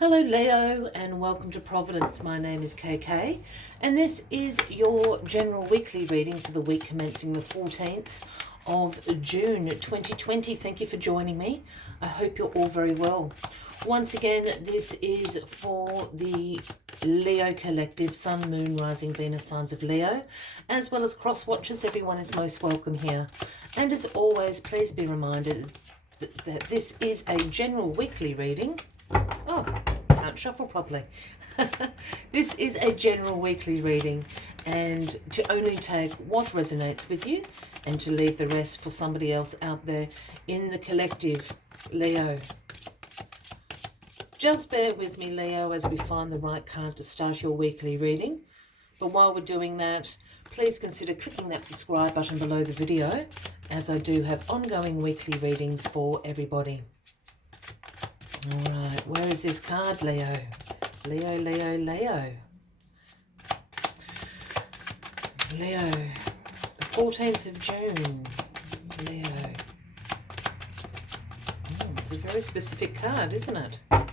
Hello Leo and welcome to Providence. My name is KK and this is your general weekly reading for the week commencing the 14th of June 2020. Thank you for joining me. I hope you're all very well. Once again, this is for the Leo collective, Sun, Moon, Rising, Venus signs of Leo, as well as cross watchers. Everyone is most welcome here. And as always, please be reminded that this is a general weekly reading. Oh, can't shuffle properly. This is a general weekly reading and to only take what resonates with you and to leave the rest for somebody else out there in the collective, Leo. Just bear with me, Leo, as we find the right card to start your weekly reading. But while we're doing that, please consider clicking that subscribe button below the video, as I do have ongoing weekly readings for everybody. All right, where is this card, Leo? Leo, Leo, Leo. Leo, the 14th of June. Leo. Oh, it's a very specific card, isn't it? All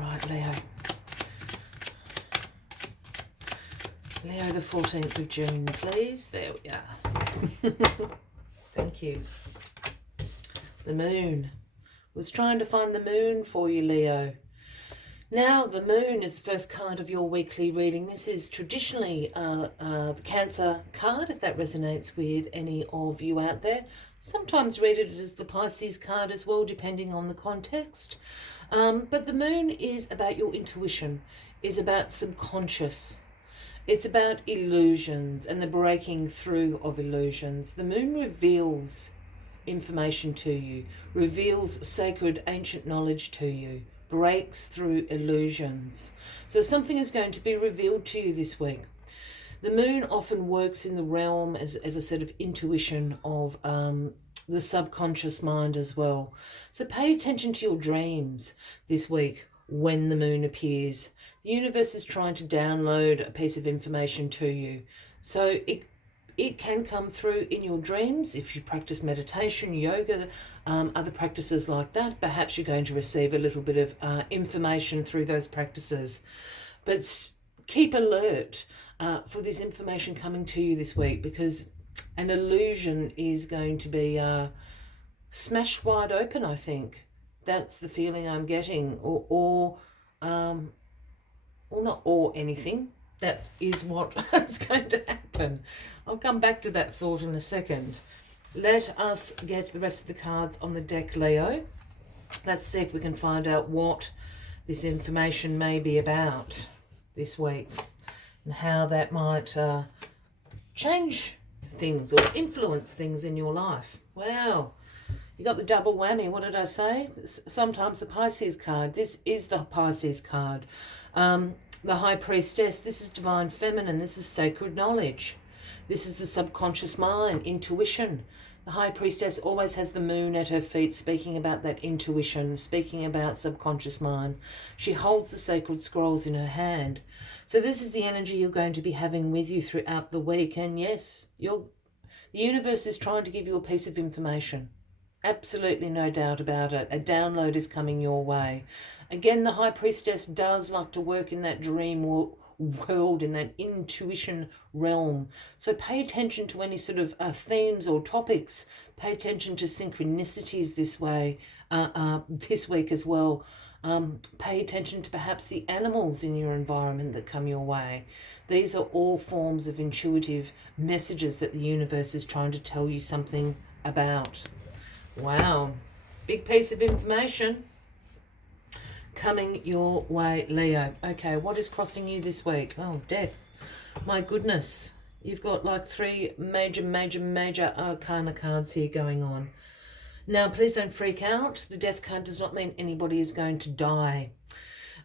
right, Leo. Leo, the 14th of June, please. There we are. Thank you. The moon. Was trying to find the moon for you, Leo. Now, the moon is the first card of your weekly reading. This is traditionally the Cancer card, if that resonates with any of you out there. Sometimes read it as the Pisces card as well, depending on the context. But the moon is about your intuition, is about subconscious. It's about illusions and the breaking through of illusions. The moon reveals information to you, reveals sacred ancient knowledge to you, breaks through illusions. So something is going to be revealed to you this week. The moon often works in the realm, as I said, of intuition, of the subconscious mind as well. So pay attention to your dreams this week when the moon appears. The universe is trying to download a piece of information to you. So it can come through in your dreams. If you practice meditation, yoga, other practices like that, perhaps you're going to receive a little bit of information through those practices. But keep alert for this information coming to you this week, because an illusion is going to be smashed wide open, I think. That's the feeling I'm getting. Or not or anything. That is what is going to happen. I'll come back to that thought in a second. Let us get the rest of the cards on the deck, Leo. Let's see if we can find out what this information may be about this week and how that might change things or influence things in your life. Wow. You got the double whammy. What did I say? Sometimes the Pisces card. This is the Pisces card. The High Priestess. This is divine feminine. This is sacred knowledge. This is the subconscious mind, intuition. The High Priestess always has the moon at her feet, speaking about that intuition, speaking about subconscious mind. She holds the sacred scrolls in her hand. So this is the energy you're going to be having with you throughout the week. And yes, the universe is trying to give you a piece of information. Absolutely no doubt about it. A download is coming your way. Again, the High Priestess does like to work in that dream world, in that intuition realm. So pay attention to any sort of themes or topics. Pay attention to synchronicities this week as well. Pay attention to perhaps the animals in your environment that come your way. These are all forms of intuitive messages that the universe is trying to tell you something about. Wow, big piece of information coming your way, Leo. Okay, what is crossing you this week? Oh, death. My goodness. You've got like three major arcana cards here going on. Now, please don't freak out. The death card does not mean anybody is going to die.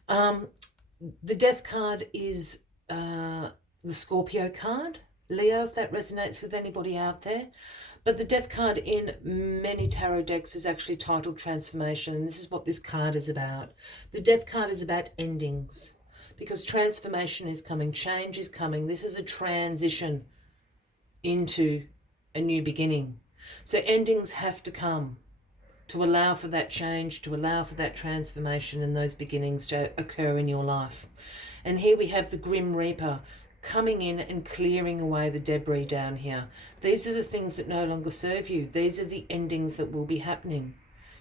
The death card is the Scorpio card. Leo, if that resonates with anybody out there. But the death card in many tarot decks is actually titled Transformation, and this is what this card is about. The death card is about endings, because transformation is coming, change is coming. This is a transition into a new beginning. So endings have to come. to allow for that change, to allow for that transformation and those beginnings to occur in your life. And here we have the Grim Reaper coming in and clearing away the debris down here. These are the things that no longer serve you. These are the endings that will be happening.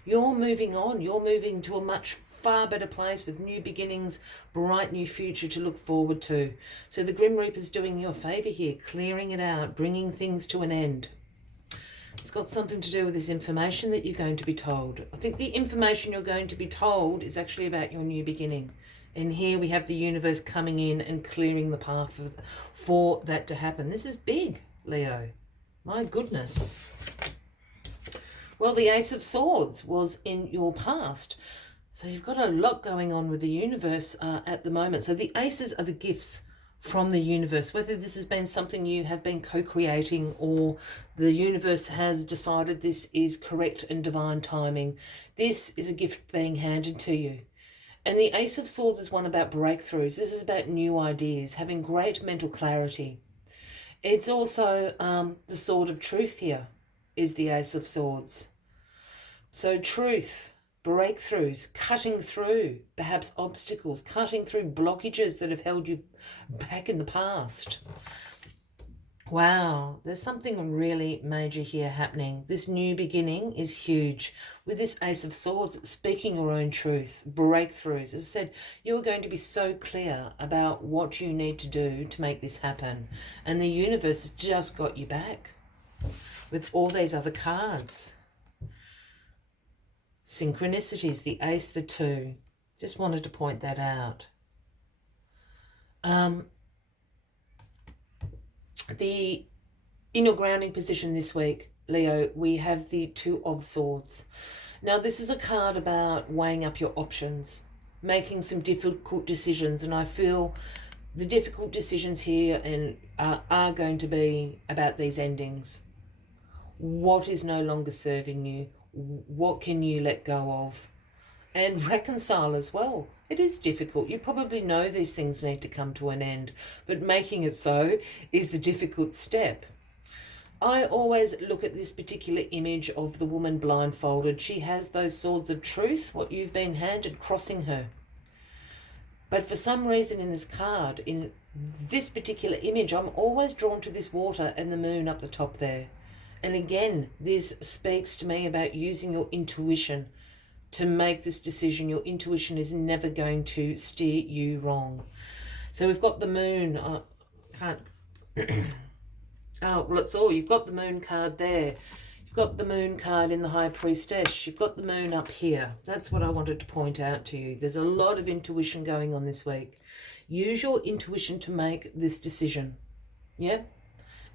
You're moving on. You're moving to a much far better place with new beginnings, bright new future to look forward to. So the Grim Reaper's doing you a favour here, clearing it out, bringing things to an end. It's got something to do with this information that you're going to be told. I think the information you're going to be told is actually about your new beginning. And here we have the universe coming in and clearing the path for that to happen. This is big, Leo. My goodness. Well, the Ace of Swords was in your past. So you've got a lot going on with the universe at the moment. So the aces are the gifts from the universe, whether this has been something you have been co-creating or the universe has decided this is correct and divine timing. This is a gift being handed to you. And the Ace of Swords is one about breakthroughs. This is about new ideas, having great mental clarity. It's also the Sword of Truth here is the Ace of Swords. So truth, breakthroughs, cutting through perhaps obstacles, cutting through blockages that have held you back in the past. Wow, there's something really major here happening. This new beginning is huge. With this Ace of Swords, speaking your own truth, breakthroughs. As I said, you are going to be so clear about what you need to do to make this happen. And the universe has just got you back with all these other cards. Synchronicities, the Ace, the Two. Just wanted to point that out. In your grounding position this week, Leo, we have the Two of Swords. Now, this is a card about weighing up your options, making some difficult decisions, and I feel the difficult decisions here are going to be about these endings. What is no longer serving you? What can you let go of? And reconcile as well. It is difficult. You probably know these things need to come to an end, but making it so is the difficult step. I always look at this particular image of the woman blindfolded. She has those swords of truth, what you've been handed, crossing her. But for some reason in this card, in this particular image, I'm always drawn to this water and the moon up the top there. And again, this speaks to me about using your intuition to make this decision. Your intuition is never going to steer you wrong. So we've got the moon. Oh, well, it's all. You've got the moon card there. You've got the moon card in the High Priestess. You've got the moon up here. That's what I wanted to point out to you. There's a lot of intuition going on this week. Use your intuition to make this decision. Yeah?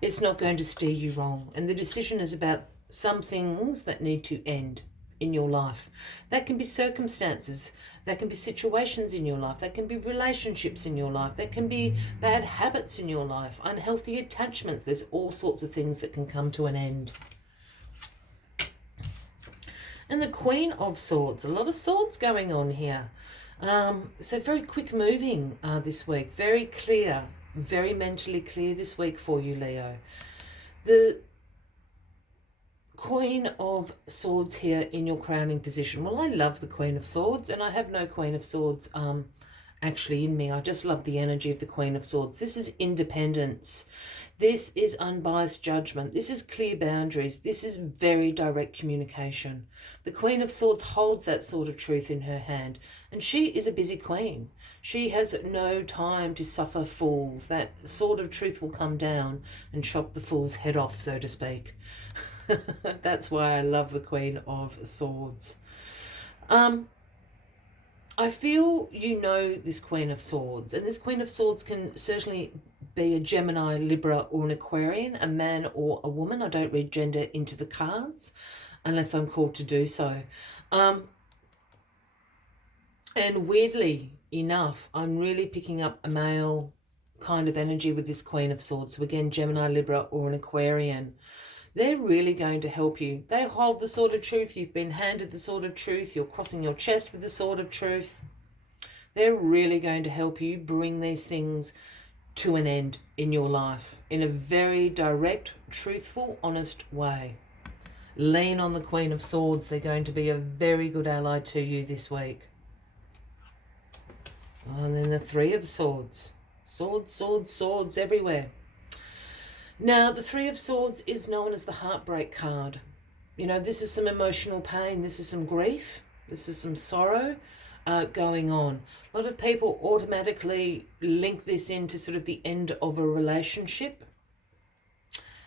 It's not going to steer you wrong. And the decision is about some things that need to end in your life. That can be circumstances, that can be situations in your life, that can be relationships in your life, that can be bad habits in your life, unhealthy attachments. There's all sorts of things that can come to an end. And the Queen of Swords, a lot of swords going on here. So very quick moving this week, very clear, very mentally clear this week for you, Leo. The Queen of Swords here in your crowning position. Well, I love the Queen of Swords, and I have no Queen of Swords actually in me. I just love the energy of the Queen of Swords. This is independence. This is unbiased judgment. This is clear boundaries. This is very direct communication. The Queen of Swords holds that sword of truth in her hand, and she is a busy queen. She has no time to suffer fools. That sword of truth will come down and chop the fool's head off, so to speak. That's why I love the Queen of Swords. I feel you know this Queen of Swords, and this Queen of Swords can certainly be a Gemini, Libra, or an Aquarian, a man or a woman. I don't read gender into the cards unless I'm called to do so. And weirdly enough, I'm really picking up a male kind of energy with this Queen of Swords. So again, Gemini, Libra, or an Aquarian. They're really going to help you. They hold the sword of truth. You've been handed the sword of truth. You're crossing your chest with the sword of truth. They're really going to help you bring these things to an end in your life in a very direct, truthful, honest way. Lean on the Queen of Swords. They're going to be a very good ally to you this week. And then the Three of Swords. Swords, swords, swords everywhere. Now, the Three of Swords is known as the heartbreak card. You know, this is some emotional pain. This is some grief. This is some sorrow going on. A lot of people automatically link this into sort of the end of a relationship.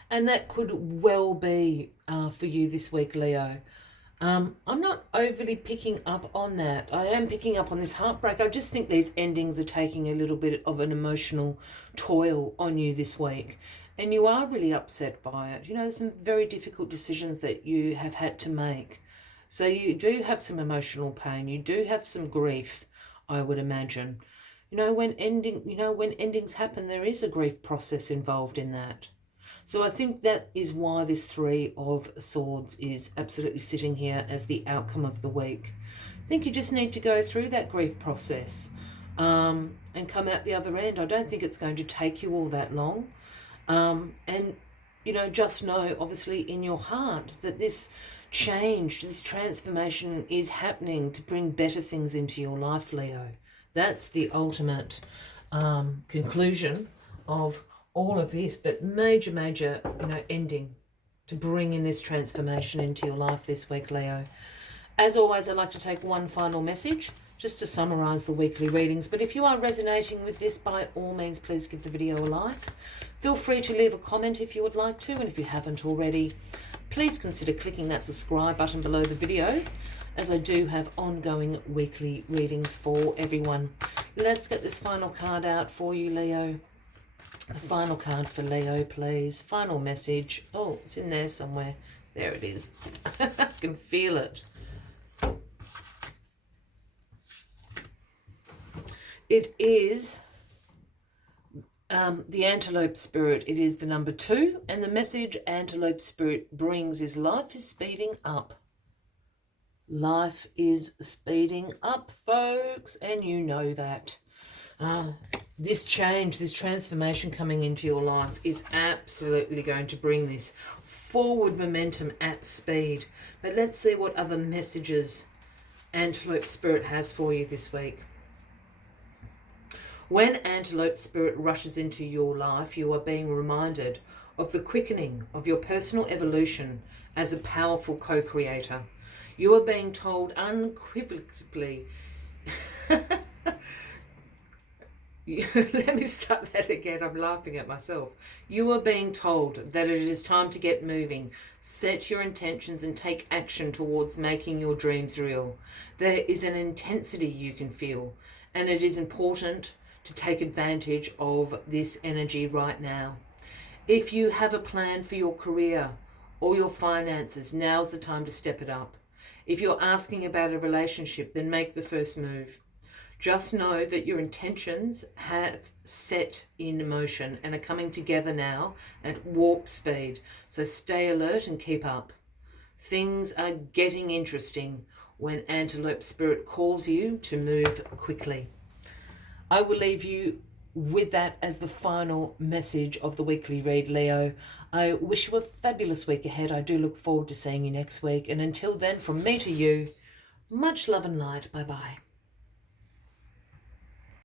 And that could well be for you this week, Leo. I'm not overly picking up on that. I am picking up on this heartbreak. I just think these endings are taking a little bit of an emotional toil on you this week. And you are really upset by it. You know, there's some very difficult decisions that you have had to make. So you do have some emotional pain. You do have some grief, I would imagine. When endings happen, there is a grief process involved in that. So I think that is why this Three of Swords is absolutely sitting here as the outcome of the week. I think you just need to go through that grief process and come out the other end. I don't think it's going to take you all that long. Just know, obviously, in your heart that this change, this transformation is happening to bring better things into your life, Leo. That's the ultimate conclusion of all of this, but major, ending to bring in this transformation into your life this week, Leo. As always, I'd like to take one final message just to summarise the weekly readings. But if you are resonating with this, by all means, please give the video a like. Feel free to leave a comment if you would like to, and if you haven't already, please consider clicking that subscribe button below the video, as I do have ongoing weekly readings for everyone. Let's get this final card out for you, Leo. The final card for Leo, please. Final message. Oh, it's in there somewhere. There it is. I can feel it. It is the Antelope Spirit. It is the number 2. And the message Antelope Spirit brings is life is speeding up. Life is speeding up, folks. And you know that. This change, this transformation coming into your life is absolutely going to bring this forward momentum at speed. But let's see what other messages Antelope Spirit has for you this week. When Antelope Spirit rushes into your life, you are being reminded of the quickening of your personal evolution as a powerful co-creator. You are being told unequivocally... Let me start that again. I'm laughing at myself. You are being told that it is time to get moving. Set your intentions and take action towards making your dreams real. There is an intensity you can feel, and it is important to take advantage of this energy right now. If you have a plan for your career or your finances, now's the time to step it up. If you're asking about a relationship, then make the first move. Just know that your intentions have set in motion and are coming together now at warp speed. So stay alert and keep up. Things are getting interesting when Antelope Spirit calls you to move quickly. I will leave you with that as the final message of the weekly read, Leo. I wish you a fabulous week ahead. I do look forward to seeing you next week. And until then, from me to you, much love and light. Bye-bye.